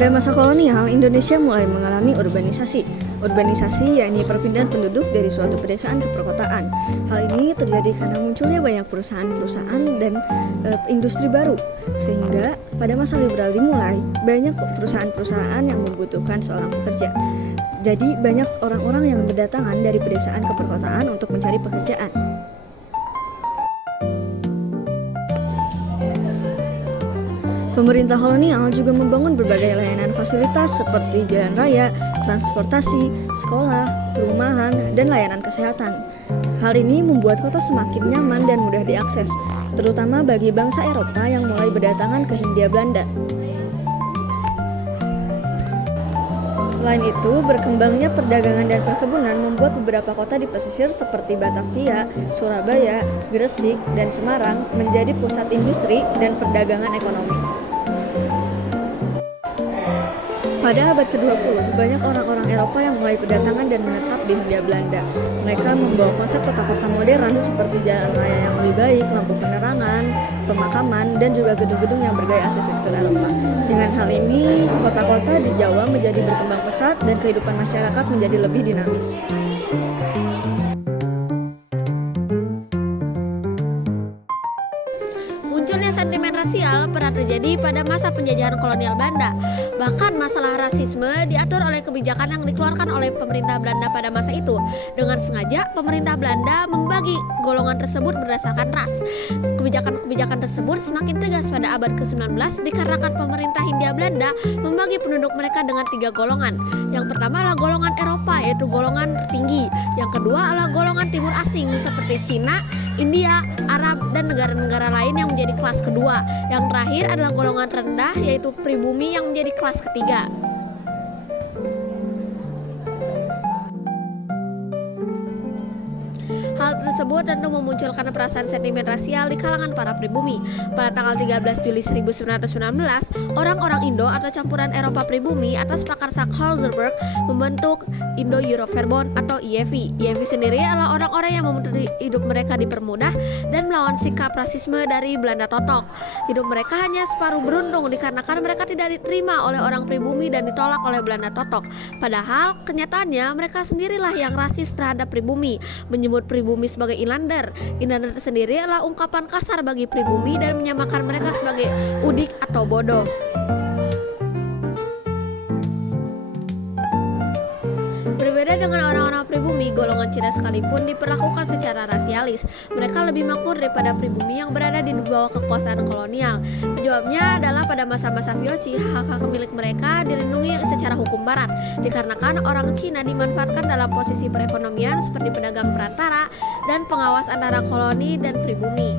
Pada masa kolonial, Indonesia mulai mengalami urbanisasi. Urbanisasi yakni perpindahan penduduk dari suatu pedesaan ke perkotaan. Hal ini terjadi karena munculnya banyak perusahaan-perusahaan dan industri baru. Sehingga pada masa liberal dimulai, banyak perusahaan-perusahaan yang membutuhkan seorang pekerja. Jadi banyak orang-orang yang berdatangan dari pedesaan ke perkotaan untuk mencari pekerjaan. Pemerintah kolonial juga membangun berbagai layanan fasilitas seperti jalan raya, transportasi, sekolah, perumahan, dan layanan kesehatan. Hal ini membuat kota semakin nyaman dan mudah diakses, terutama bagi bangsa Eropa yang mulai berdatangan ke Hindia Belanda. Selain itu, berkembangnya perdagangan dan perkebunan membuat beberapa kota di pesisir seperti Batavia, Surabaya, Gresik, dan Semarang menjadi pusat industri dan perdagangan ekonomi. Pada abad ke-20, banyak orang-orang Eropa yang mulai berdatangan dan menetap di Hindia Belanda. Mereka membawa konsep tata kota modern seperti jalan raya yang lebih baik, lampu penerangan, pemakaman, dan juga gedung-gedung yang bergaya arsitektur Eropa. Dengan hal ini, kota-kota di Jawa menjadi berkembang pesat dan kehidupan masyarakat menjadi lebih dinamis. Munculnya sentimen rasial pernah terjadi pada masa penjajahan kolonial Belanda. Bahkan masalah rasisme diatur oleh kebijakan yang dikeluarkan oleh pemerintah Belanda pada masa itu. Dengan sengaja, pemerintah Belanda membagi golongan tersebut berdasarkan ras. Kebijakan-kebijakan tersebut semakin tegas pada abad ke-19 dikarenakan pemerintah Hindia Belanda membagi penduduk mereka dengan 3 golongan. Yang pertama adalah golongan Eropa, yaitu golongan tertinggi. Yang kedua adalah golongan timur asing seperti Cina, India, Arab, dan negara-negara lain yang menjadi kelas kedua. Yang terakhir adalah golongan rendah, yaitu pribumi yang menjadi kelas ketiga. Hal tersebut tentu memunculkan perasaan sentimen rasial di kalangan para pribumi. Pada tanggal 13 Juli 1919, orang-orang Indo atau campuran Eropa pribumi atas prakarsa Karlsruhe membentuk Indo-Euro-Verbond atau IEV. IEV sendiri adalah orang-orang yang menuntut hidup mereka dipermudah dan melawan sikap rasisme dari Belanda Totok. Hidup mereka hanya separuh beruntung dikarenakan mereka tidak diterima oleh orang pribumi dan ditolak oleh Belanda Totok. Padahal kenyataannya mereka sendirilah yang rasis terhadap pribumi, menyebut pribumi sebagai inlander. Inlander sendiri adalah ungkapan kasar bagi pribumi dan menyamakan mereka sebagai udik atau bodoh. Berbeda dengan orang-orang pribumi, golongan Cina sekalipun diperlakukan secara rasialis. Mereka lebih makmur daripada pribumi yang berada di bawah kekuasaan kolonial. Penyebabnya adalah pada masa-masa Vyoti, hak-hak milik mereka dilindungi secara hukum barat, dikarenakan orang Cina dimanfaatkan dalam posisi perekonomian seperti pedagang perantara dan pengawas antara koloni dan pribumi.